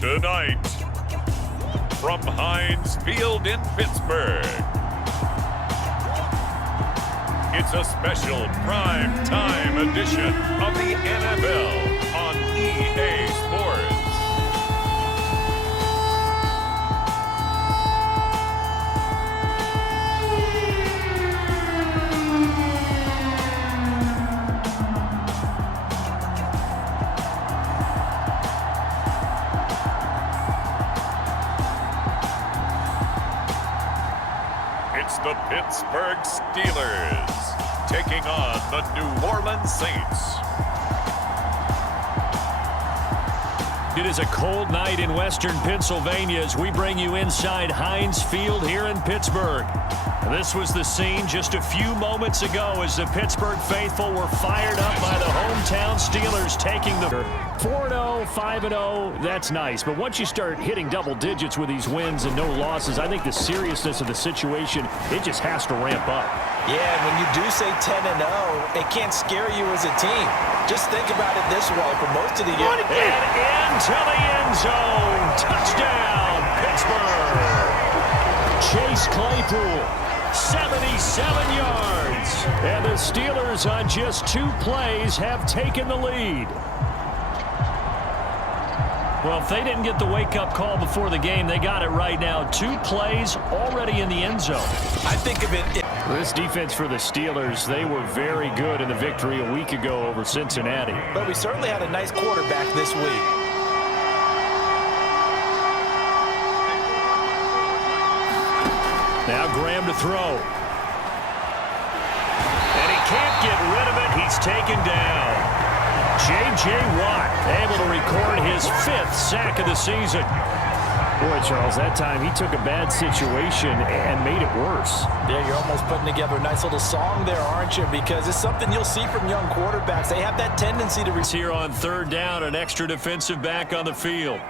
Tonight, from Heinz Field in Pittsburgh, it's a special prime time edition of the NFL on EA Sports. It's the Pittsburgh Steelers taking on the New Orleans Saints. It is a cold night in western Pennsylvania as we bring you inside Heinz Field here in Pittsburgh. This was the scene just a few moments ago as the Pittsburgh faithful were fired up by the hometown Steelers taking the 4-0, 5-0. That's nice, but once you start hitting double digits with these wins and no losses, I think the seriousness of the situation, it just has to ramp up. Yeah, and when you do say 10-0, it can't scare you as a team. Just think about it this way for most of the year. And into the end zone. Touchdown, Pittsburgh. Chase Claypool, 77 yards. And the Steelers on just 2 plays have taken the lead. Well, if they didn't get the wake-up call before the game, they got it right now. 2 plays already in the end zone. I think of it. This defense for the Steelers, they were very good in the victory a week ago over Cincinnati. But we certainly had a nice quarterback this week. Now Graham to throw. And he can't get rid of it. He's taken down. J.J. Watt able to record his 5th sack of the season. Boy, Charles, that time he took a bad situation and made it worse. Yeah, you're almost putting together a nice little song there, aren't you? Because it's something you'll see from young quarterbacks. They have that tendency to... Here on 3rd down, an extra defensive back on the field.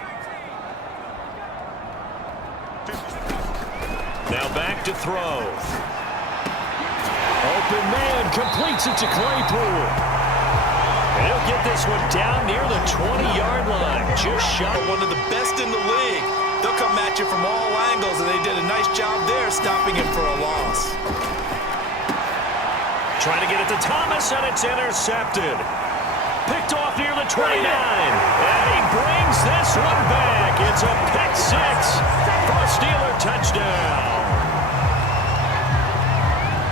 Now back to throw. Open man completes it to Claypool. He'll get this one down near the 20-yard line. Just shot. One of the best in the league. They'll come at you from all angles, and they did a nice job there stopping him for a loss. Trying to get it to Thomas, and it's intercepted. Picked off near the 29. And he brings this one back. It's a pick 6 for a Steeler touchdown.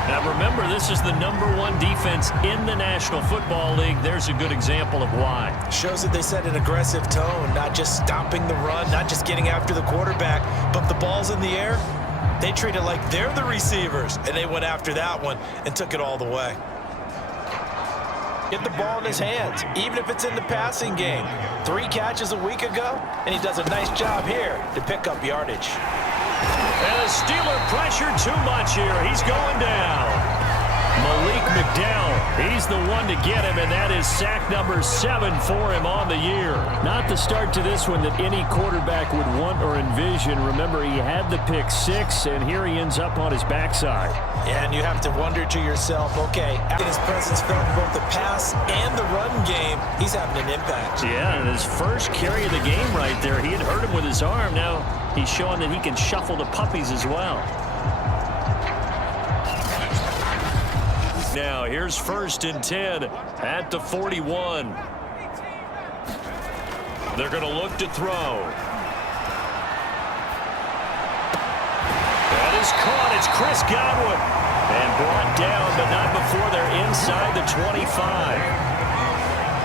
Now remember, this is the #1 defense in the National Football League. There's a good example of why. Shows that they set an aggressive tone, not just stopping the run, not just getting after the quarterback, but the ball's in the air. They treat it like they're the receivers, and they went after that one and took it all the way. Get the ball in his hands, even if it's in the passing game. 3 catches a week ago, and he does a nice job here to pick up yardage. And the Steeler pressure too much here. He's going down. Malik McDowell, he's the one to get him, and that is sack number 7 for him on the year. Not the start to this one that any quarterback would want or envision. Remember, he had the pick 6, and here he ends up on his backside. Yeah, and you have to wonder to yourself, okay, after his presence felt in both the pass and the run game, he's having an impact. Yeah, and his first carry of the game right there, he had hurt him with his arm. Now he's showing that he can shuffle the puppies as well. Now, here's 1st and 10 at the 41. They're going to look to throw. That is caught. It's Chris Godwin. And brought down, but not before they're inside the 25.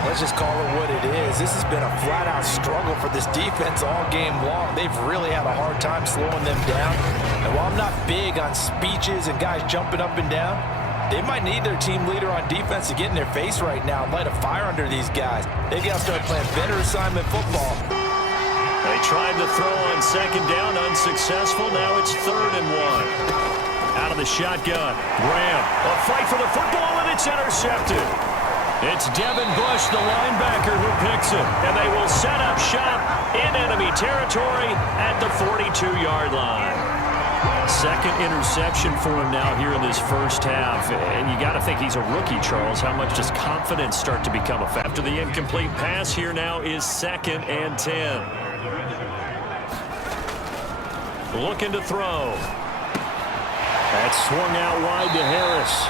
Let's just call it what it is. This has been a flat-out struggle for this defense all game long. They've really had a hard time slowing them down. And while I'm not big on speeches and guys jumping up and down, they might need their team leader on defense to get in their face right now and light a fire under these guys. They've got to start playing better assignment football. They tried to throw on 2nd down, unsuccessful. Now it's 3rd and 1. Out of the shotgun, Graham, a fight for the football, and it's intercepted. It's Devin Bush, the linebacker, who picks it, and they will set up shop in enemy territory at the 42-yard line. 2nd interception for him now here in this first half. And you got to think he's a rookie, Charles. How much does confidence start to become a factor? After the incomplete pass, here now is 2nd and 10. looking to throw. That's swung out wide to Harris.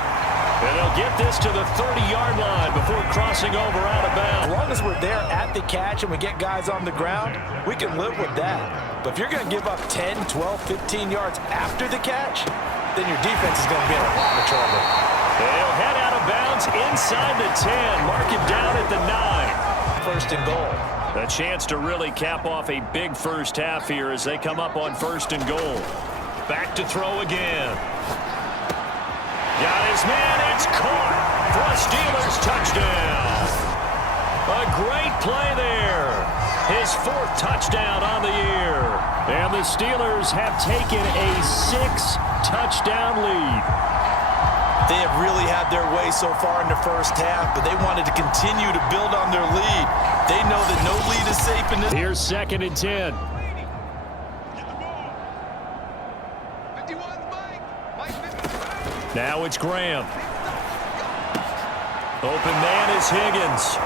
And they'll get this to the 30-yard line before crossing over out of bounds. As long as we're there at the catch and we get guys on the ground, we can live with that. But if you're going to give up 10, 12, 15 yards after the catch, then your defense is going to be in a lot of trouble. They'll head out of bounds inside the 10. Mark it down at the 9. First and goal. A chance to really cap off a big first half here as they come up on first and goal. Back to throw again. Got his man, it's caught for a Steelers touchdown. A great play there. His 4th touchdown on the year. And the Steelers have taken a 6-touchdown lead. They have really had their way so far in the first half, but they wanted to continue to build on their lead. They know that no lead is safe in this. Here's 2nd and 10. Now it's Graham. Open man is Higgins.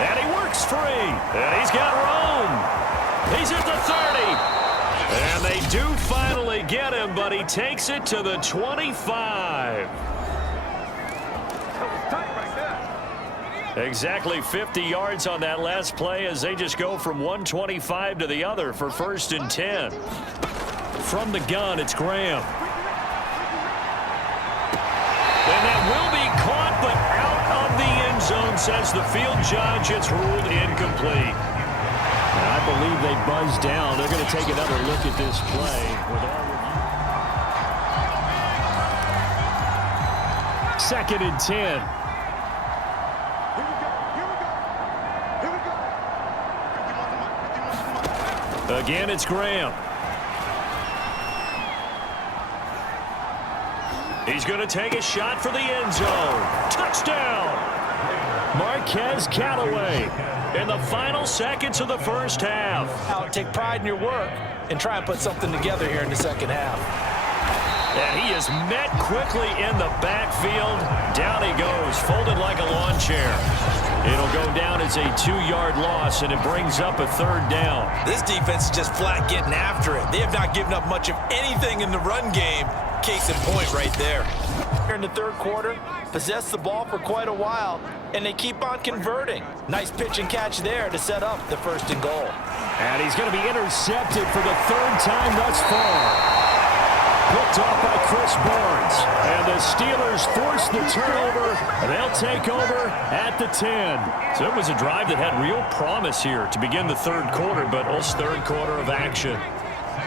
And he works free. And he's got room. He's at the 30. And they do finally get him, but he takes it to the 25. Exactly 50 yards on that last play as they just go from 125 to the other for 1st and 10. From the gun, it's Graham. And that will be caught, but out of the end zone, says the field judge. It's ruled incomplete. And I believe they buzzed down. They're going to take another look at this play with all review. 2nd and 10. Again, it's Graham. He's going to take a shot for the end zone. Touchdown! Marquez Callaway in the final seconds of the first half. Take pride in your work and try and put something together here in the second half. And he is met quickly in the backfield. Down he goes, folded like a lawn chair. It'll go down as a 2-yard loss, and it brings up a 3rd down. This defense is just flat getting after it. They have not given up much of anything in the run game. Case in point right there. Here in the 3rd quarter, possess the ball for quite a while, and they keep on converting. Nice pitch and catch there to set up the 1st and goal. And he's going to be intercepted for the 3rd time thus far. Picked off by Chris Barnes. And the Steelers force the turnover. They'll take over at the 10. So it was a drive that had real promise here to begin the 3rd quarter, but it's 3rd quarter of action.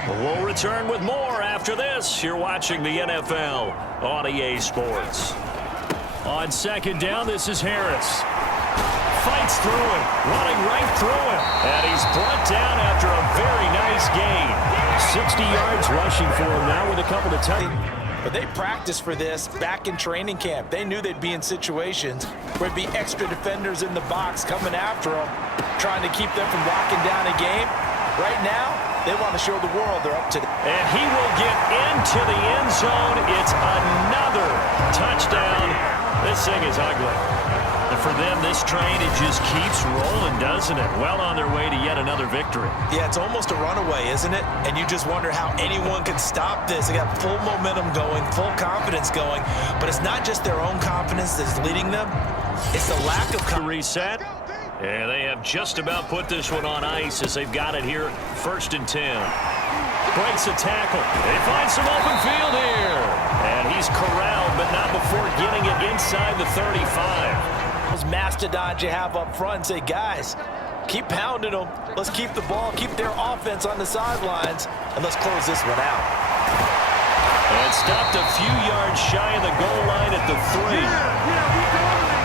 We'll return with more after this. You're watching the NFL on EA Sports. On 2nd down, this is Harris. Fights through him, running right through him. And he's brought down after a very nice gain. 60 yards rushing for him now with a couple of touchdowns. But they practiced for this back in training camp. They knew they'd be in situations where there'd be extra defenders in the box coming after them, trying to keep them from locking down a game. Right now, they want to show the world they're up to it. And he will get into the end zone. It's another touchdown. This thing is ugly. And for them, this train, it just keeps rolling, doesn't it? Well on their way to yet another victory. Yeah, it's almost a runaway, isn't it? And you just wonder how anyone can stop this. They got full momentum going, full confidence going. But it's not just their own confidence that's leading them. It's the lack of confidence. Reset. And they have just about put this one on ice as they've got it here. 1st and 10. Breaks a tackle. They find some open field here. And he's corralled, but not before getting it inside the 35. Those mastodons you have up front say, guys, keep pounding them. Let's keep the ball, keep their offense on the sidelines, and let's close this one out. And stopped a few yards shy of the goal line at the 3.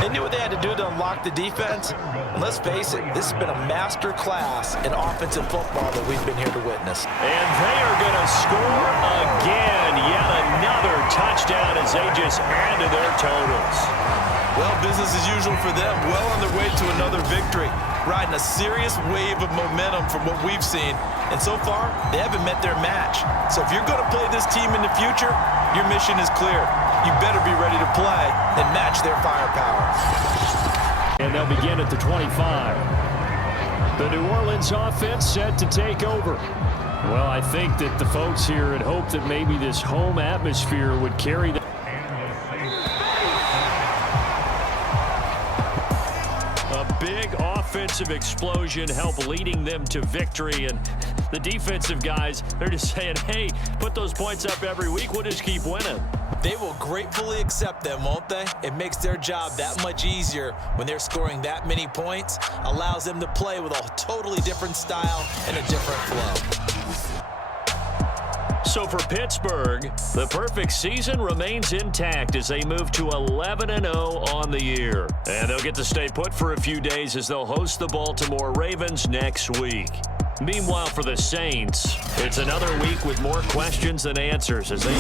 They knew what they had to do to unlock the defense. And let's face it, this has been a master class in offensive football that we've been here to witness. And they are going to score again. Yet another touchdown as they just add to their totals. Well, business as usual for them. Well on their way to another victory. Riding a serious wave of momentum from what we've seen. And so far, they haven't met their match. So if you're going to play this team in the future, your mission is clear. You better be ready to play and match their firepower. And they'll begin at the 25. The New Orleans offense set to take over. Well, I think that the folks here had hoped that maybe this home atmosphere would carry them. A big offensive explosion helped leading them to victory, and the defensive guys, they're just saying, hey, put those points up every week, we'll just keep winning. They will gratefully accept them, won't they? It makes their job that much easier when they're scoring that many points, allows them to play with a totally different style and a different flow. So for Pittsburgh, the perfect season remains intact as they move to 11-0 on the year. And they'll get to stay put for a few days as they'll host the Baltimore Ravens next week. Meanwhile, for the Saints, it's another week with more questions than answers as they